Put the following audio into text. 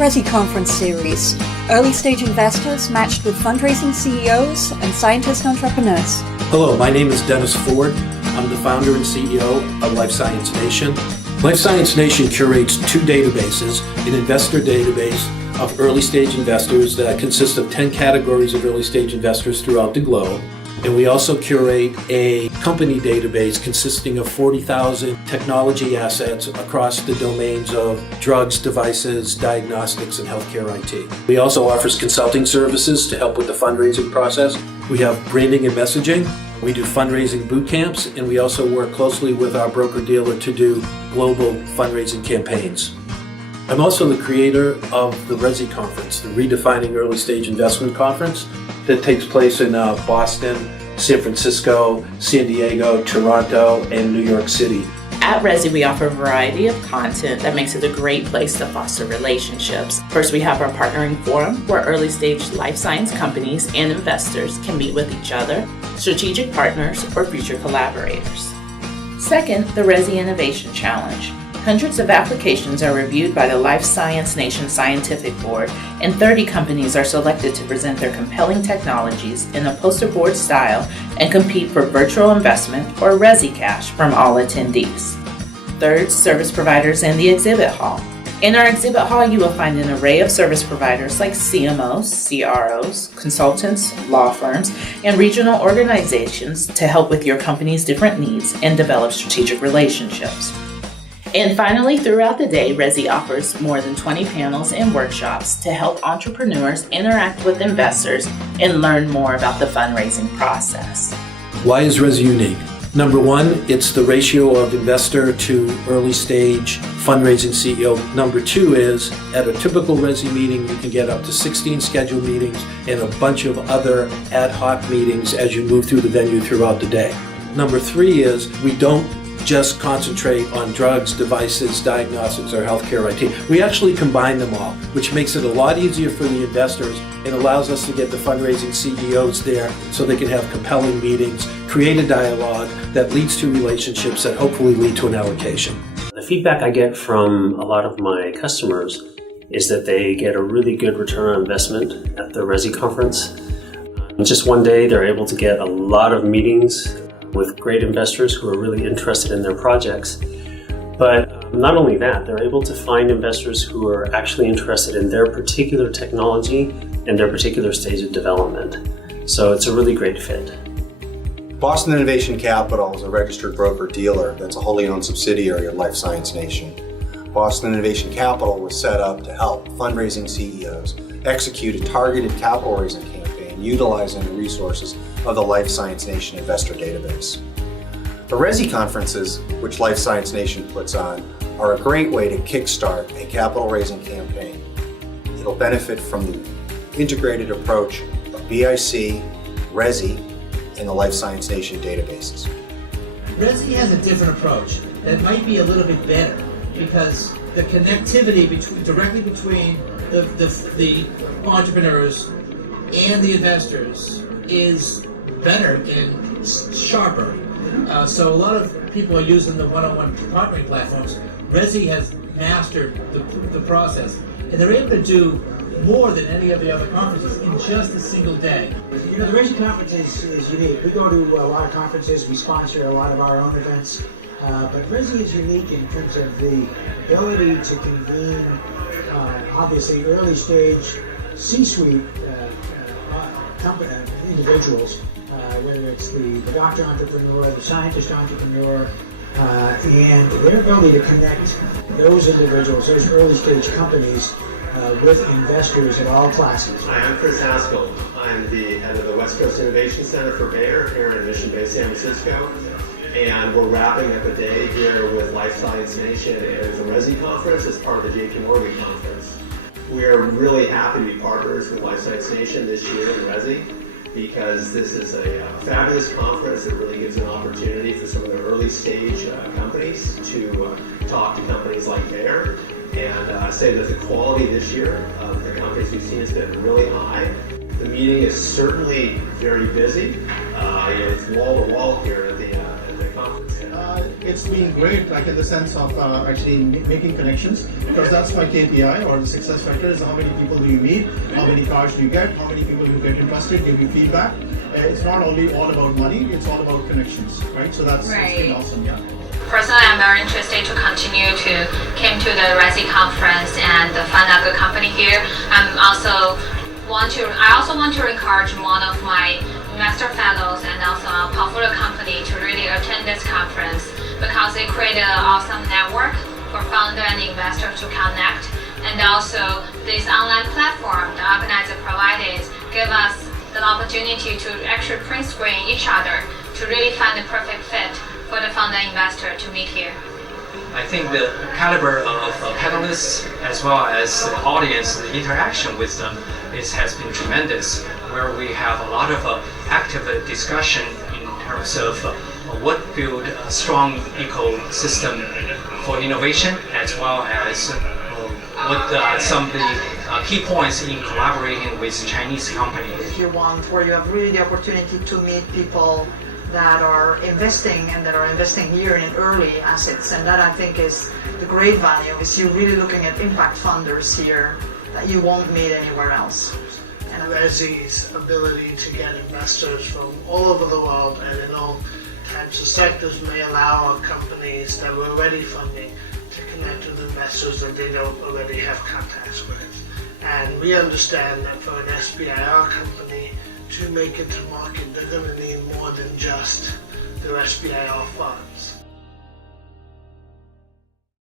RESI Conference Series. Early stage investors matched with fundraising CEOs and scientist entrepreneurs. Hello, my name is Dennis Ford. I'm the founder and CEO of Life Science Nation. Life Science Nation curates two databases, an investor database of early stage investors that consists of 10 categories of early stage investors throughout the globe. And we also curate a company database consisting of 40,000 technology assets across the domains of drugs, devices, diagnostics, and healthcare IT. We also offer consulting services to help with the fundraising process. We have branding and messaging. We do fundraising boot camps, and we also work closely with our broker-dealer to do global fundraising campaigns. I'm also the creator of the RESI Conference, the Redefining Early Stage Investment Conference, that takes place in Boston, San Francisco, San Diego, Toronto, and New York City. At RESI, we offer a variety of content that makes it a great place to foster relationships. First, we have our partnering forum, where early stage life science companies and investors can meet with each other, strategic partners, or future collaborators. Second, the RESI Innovation Challenge. Hundreds of applications are reviewed by the Life Science Nation Scientific Board, and 30 companies are selected to present their compelling technologies in a poster board style and compete for virtual investment or RESI cash from all attendees. Third, service providers and the exhibit hall. In our exhibit hall, you will find an array of service providers like CMOs, CROs, consultants, law firms, and regional organizations to help with your company's different needs and develop strategic relationships. And finally, throughout the day, RESI offers more than 20 panels and workshops to help entrepreneurs interact with investors and learn more about the fundraising process. Why is RESI unique? Number one, it's the ratio of investor to early stage fundraising CEO. Number two is, at a typical RESI meeting, you can get up to 16 scheduled meetings and a bunch of other ad hoc meetings as you move through the venue throughout the day. Number three is, we don't just concentrate on drugs, devices, diagnostics, or healthcare IT. We actually combine them all, which makes it a lot easier for the investors and allows us to get the fundraising CEOs there so they can have compelling meetings, create a dialogue that leads to relationships that hopefully lead to an allocation. The feedback I get from a lot of my customers is that they get a really good return on investment at the RESI conference. In just one day, they're able to get a lot of meetings with great investors who are really interested in their projects. But not only that, they're able to find investors who are actually interested in their particular technology and their particular stage of development. So it's a really great fit. Boston Innovation Capital is a registered broker-dealer that's a wholly owned subsidiary of Life Science Nation. Boston Innovation Capital was set up to help fundraising CEOs execute a targeted capital raising campaign utilizing the resources of the Life Science Nation investor database. The RESI conferences, which Life Science Nation puts on, are a great way to kickstart a capital raising campaign. It'll benefit from the integrated approach of BIC, RESI, and the Life Science Nation databases. RESI has a different approach that might be a little bit better because the connectivity directly between the entrepreneurs and the investors is better and sharper. So a lot of people are using the one-on-one partnering platforms. RESI has mastered the process, and they're able to do more than any of the other conferences in just a single day. You know, the RESI conference is unique. We go to a lot of conferences, we sponsor a lot of our own events, but RESI is unique in terms of the ability to convene, obviously, early stage C-suite individuals, whether it's the doctor entrepreneur, the scientist entrepreneur, and their ability to connect those individuals, those early stage companies, with investors of all classes. Hi, I'm Chris Haskell. I'm the head of the West Coast Innovation Center for Bayer here in Mission Bay, San Francisco. And we're wrapping up a day here with Life Science Nation and the RESI conference as part of the JP Morgan conference. We're really happy to be partners with Life Science Nation this year in RESI because this is a fabulous conference that really gives an opportunity for some of the early stage companies to talk to companies like Bayer. And I say that the quality this year of the companies we've seen has been really high. The meeting is certainly very busy. It's wall to wall here at the conference. it's been great, like in the sense of actually making connections, because that's my KPI or the success factor is how many people do you meet, how many cards do you get, how many people you get interested, give you feedback. It's not only all about money, it's all about connections, right? So that's it's been awesome, yeah. Personally, I'm very interested to continue to come to the RESI conference and find a good company here. I also want to encourage one of my investor fellows and also our portfolio company to really attend this conference because they create an awesome network for founder and investor to connect, and also this online platform the organizer provided give us the opportunity to actually print screen each other to really find the perfect fit for the founder investor to meet here. I think the caliber of panelists as well as the audience, the interaction with them has been tremendous, where we have a lot of active discussion in terms of what build a strong ecosystem for innovation, as well as what some of the key points in collaborating with Chinese companies. You want where you have really the opportunity to meet people that are investing and that are investing here in early assets, and that I think is the great value, is you really looking at impact funders here that you won't meet anywhere else. And RESI's ability to get investors from all over the world and in all types of sectors may allow our companies that we're already funding to connect with investors that they don't already have contacts with. And we understand that for an SBIR company to make it to market, they're going to need more than just their SBIR funds.